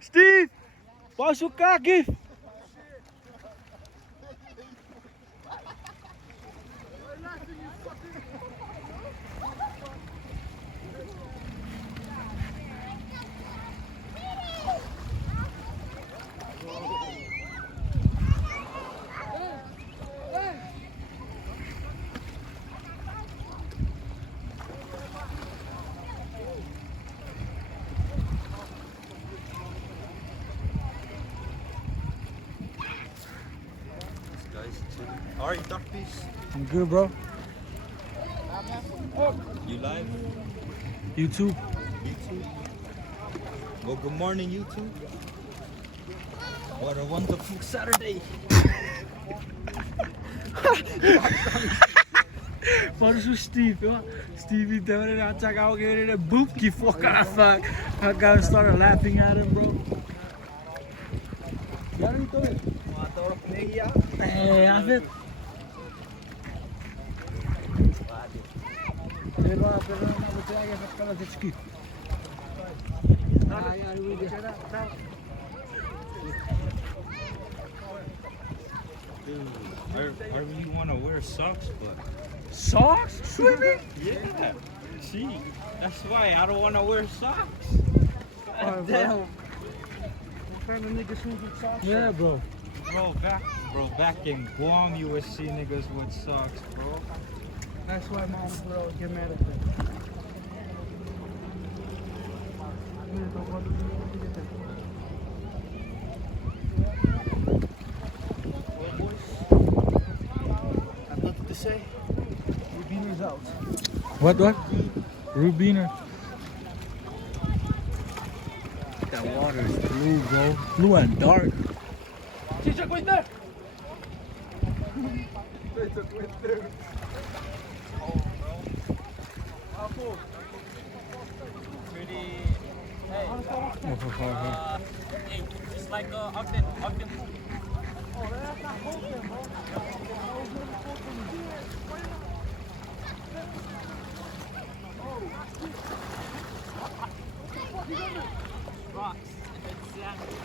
Steve, paus o kaki. How are you, Dr. Peace? I'm good, bro. You live? YouTube. YouTube? Well, good morning, YouTube. What a wonderful Saturday. Vad så Steve, ja? Stevie doing it, I check out getting a boopky fuck I fuck. I gotta start laughing at him, bro. Ya no todo. I fit. Pero no te hagas para de ski. Dude, I really want to wear socks, but... Socks? Swimming? Yeah. See, that's why I don't want to wear socks. God damn. What kind of niggas swim with socks? Yeah, bro. Back in Guam, you would see niggas with socks, bro. That's why mom would always get mad at them. Well, boys, I've nothing to say. Rubiner's out. What? Rubiner. That water is blue, bro. Blue and dark. Chicha, cuenta. Pretty. Hey. Hey, it's like Ogden. Oh, that's not Ogden, bro. Rocks. Exactly.